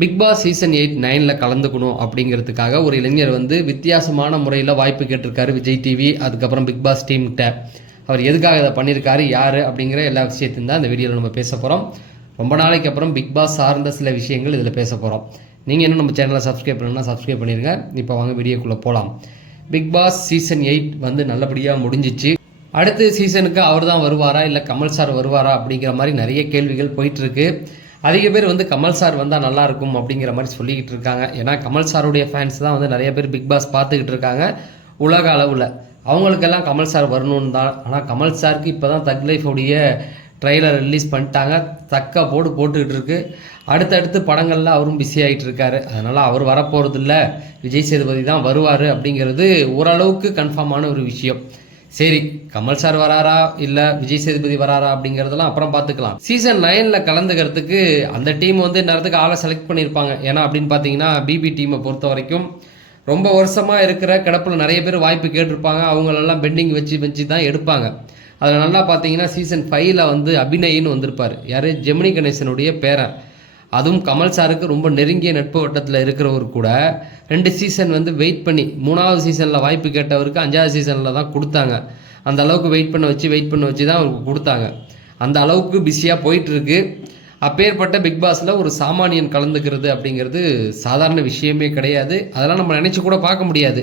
Big Boss season eight நைனில் கலந்துக்கணும் அப்படிங்கிறதுக்காக ஒரு இளைஞர் வந்து வித்தியாசமான முறையில் வாய்ப்பு கேட்டிருக்காரு விஜய் டிவி அதுக்கப்புறம் பிக் பாஸ் டீம்கிட்ட அவர் எதுக்காக இதை பண்ணியிருக்காரு யார் அப்படிங்கிற எல்லா விஷயத்தையும் தான் இந்த வீடியோவில் நம்ம பேச போகிறோம் ரொம்ப நாளைக்கு அப்புறம் பிக் பாஸ் சார்ந்த சில விஷயங்கள் இதில் பேச போகிறோம் நீங்கள் இன்னும் நம்ம சேனலை சப்ஸ்கிரைப் பண்ணணும்னா சப்ஸ்கிரைப் பண்ணிடுங்க இப்போ வாங்க வீடியோக்குள்ளே போகலாம் பிக் பாஸ் சீசன் எயிட் வந்து நல்லபடியாக முடிஞ்சிச்சு. அடுத்த சீசனுக்கு அவர் தான் வருவாரா இல்லை கமல் சார் வருவாரா அப்படிங்கிற மாதிரி நிறைய கேள்விகள் போயிட்டுருக்கு அதிக பேர் வந்து கமல் சார் வந்தால் நல்லாயிருக்கும் அப்படிங்கிற மாதிரி சொல்லிக்கிட்டு இருக்காங்க. ஏன்னா கமல் சாருடைய ஃபேன்ஸ் தான் வந்து நிறைய பேர் பிக் பாஸ் பார்த்துக்கிட்டு இருக்காங்க உலக அளவில். அவங்களுக்கெல்லாம் கமல் சார் வரணும்னு தான். ஆனால் கமல் சாருக்கு இப்போ தான் தக் லைஃப் ட்ரெய்லர் ரிலீஸ் பண்ணிட்டாங்க. தக்க போடு போட்டுக்கிட்டு இருக்கு. அடுத்தடுத்து படங்களில் அவரும் பிஸி ஆகிட்டு இருக்காரு. அதனால் அவர் வரப்போகிறது இல்லை விஜய் சேதுபதி தான் வருவார் அப்படிங்கிறது ஓரளவுக்கு கன்ஃபார்மான ஒரு விஷயம். சரி கமல் சார் வராரா? இல்லை விஜய் சேதுபதி வராரா அப்படிங்கிறதெல்லாம் அப்புறம் பார்த்துக்கலாம் சீசன் நைன்ல கலந்துக்கிறதுக்கு அந்த டீம் வந்து நேரத்துக்கு ஆளை செலக்ட் பண்ணியிருப்பாங்க. ஏன்னா அப்படின்னு பார்த்தீங்கன்னா பிபி டீமை பொறுத்த வரைக்கும் ரொம்ப வருஷமாக இருக்கிற கிடப்பில் நிறைய பேர் வாய்ப்பு கேட்டிருப்பாங்க. அவங்களெல்லாம் பெண்டிங் வச்சு வச்சு தான் எடுப்பாங்க. அதில் நல்லா பார்த்தீங்கன்னா சீசன் ஃபைவ்ல வந்து அபிநயின்னு வந்திருப்பார். யார்? ஜெமினி கணேசனுடைய பேரன். அதுவும் கமல் சாருக்கு ரொம்ப நெருங்கிய நட்பு வட்டத்தில் இருக்கிறவர் கூட ரெண்டு சீசன் வந்து வெயிட் பண்ணி மூணாவது சீசனில் வாய்ப்பு கேட்டவருக்கு அஞ்சாவது சீசனில் தான் கொடுத்தாங்க. அந்த அளவுக்கு வெயிட் பண்ண வச்சு வெயிட் பண்ண வச்சு தான் அவருக்கு கொடுத்தாங்க. அந்த அளவுக்கு பிஸியாக போயிட்டுருக்கு. அப்பேற்பட்ட பிக் பாஸில் ஒரு சாமானியன் கலந்துக்கிறது அப்படிங்கிறது சாதாரண விஷயமே கிடையாது. அதெல்லாம் நம்ம நினச்சி கூட பார்க்க முடியாது.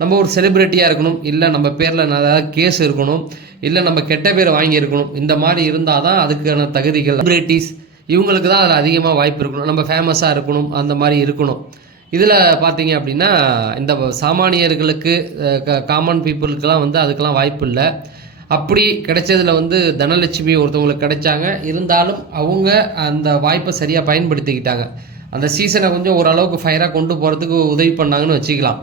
நம்ம ஒரு செலிப்ரிட்டியாக இருக்கணும் இல்லை நம்ம பேரில் ஏதாவது கேஸ் இருக்கணும் இல்லை நம்ம கெட்ட பேர் வாங்கியிருக்கணும் இந்த மாதிரி இருந்தால் தான் அதுக்கான தகுதிகள். செலிப்ரிட்டிஸ் இவங்களுக்கு தான் அதில் அதிகமாக வாய்ப்பு இருக்கணும். நம்ம ஃபேமஸாக இருக்கணும். அந்த மாதிரி இருக்கணும். இதில் பார்த்தீங்க அப்படின்னா இந்த சாமானியர்களுக்கு காமன் பீப்புளுக்கெல்லாம் வந்து அதுக்கெல்லாம் வாய்ப்பு இல்லை. அப்படி கிடைச்சதில் வந்து தனலட்சுமி ஒருத்தவங்களுக்கு கிடைச்சாங்க. இருந்தாலும் அவங்க அந்த வாய்ப்பை சரியாக பயன்படுத்திக்கிட்டாங்க. அந்த சீசனை கொஞ்சம் ஓரளவுக்கு ஃபயராக கொண்டு போகிறதுக்கு உதவி பண்ணாங்கன்னு வச்சுக்கலாம்.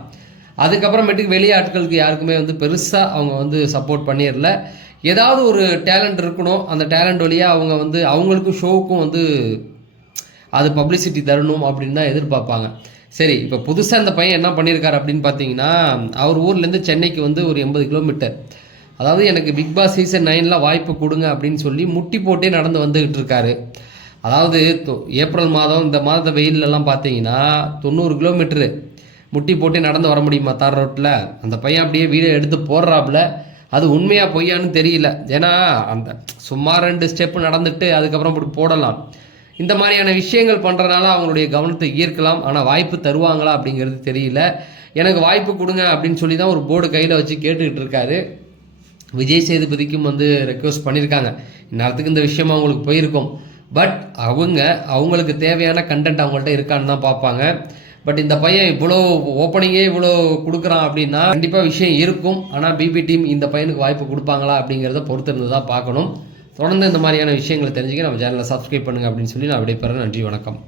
அதுக்கப்புறமேட்டுக்கு வெளி ஆட்களுக்கு யாருக்குமே வந்து பெருசாக அவங்க வந்து சப்போர்ட் பண்ணிடல. ஏதாவது ஒரு டேலண்ட் இருக்கணும். அந்த டேலண்ட் வழியாக அவங்க வந்து அவங்களுக்கும் ஷோவுக்கும் வந்து அது பப்ளிசிட்டி தரணும் அப்படின்னு தான் எதிர்பார்ப்பாங்க. சரி இப்போ புதுசாக இந்த பையன் என்ன பண்ணியிருக்காரு அப்படின்னு பார்த்தீங்கன்னா அவர் ஊர்லேருந்து சென்னைக்கு வந்து ஒரு எண்பது கிலோமீட்டர் அதாவது எனக்கு பிக் பாஸ் சீசன் நைனில் வாய்ப்பு கொடுங்க அப்படின்னு சொல்லி முட்டி போட்டே நடந்து வந்துக்கிட்டு இருக்காரு. அதாவது தொ- ஏப்ரல் மாதம் இந்த மாத வெயிலெலாம் பார்த்தீங்கன்னா தொண்ணூறு கிலோமீட்டரு முட்டி போட்டு நடந்து வர முடியுமா? தார் ரோட்டில் அந்த பையன் அப்படியே வீடியோ எடுத்து போடுறாப்புல. அது உண்மையாக பொய்யான்னு தெரியல. ஏன்னா அந்த சும்மா ரெண்டு ஸ்டெப்பு நடந்துட்டு அதுக்கப்புறம் இப்படி போடலாம். இந்த மாதிரியான விஷயங்கள் பண்ணுறதுனால அவங்களுடைய கவனத்தை ஈர்க்கலாம். ஆனால் வாய்ப்பு தருவாங்களா அப்படிங்கிறது தெரியல. எனக்கு வாய்ப்பு கொடுங்க அப்படின்னு சொல்லி தான் ஒரு போர்டு கையில் வச்சு கேட்டுக்கிட்டு இருக்காரு. விஜய் சேதுபதிக்கும் வந்து ரெக்வஸ்ட் பண்ணியிருக்காங்க இந்நேரத்துக்கு இந்த விஷயம் அவங்களுக்கு போயிருக்கும். பட் அவங்க அவங்களுக்கு தேவையான கண்டென்ட் அவங்கள்ட்ட இருக்கான்னு தான் பார்ப்பாங்க. பட் இந்த பையன் இவ்வளோ ஓப்பனிங்கே இவ்வளோ கொடுக்குறான் அப்படின்னா கண்டிப்பாக விஷயம் இருக்கும். ஆனால் பிபி டீம் இந்த பையனுக்கு வாய்ப்பு கொடுப்பாங்களா அப்படிங்கிறத பொறுத்து இருந்து தான் பார்க்கணும். தொடர்ந்து இந்த மாதிரியான விஷயங்களை தெரிஞ்சுக்க நம்ம சேனலை சப்ஸ்கிரைப் பண்ணுங்கள் அப்படின்னு சொல்லி நான் விடைபெறேன். நன்றி வணக்கம்.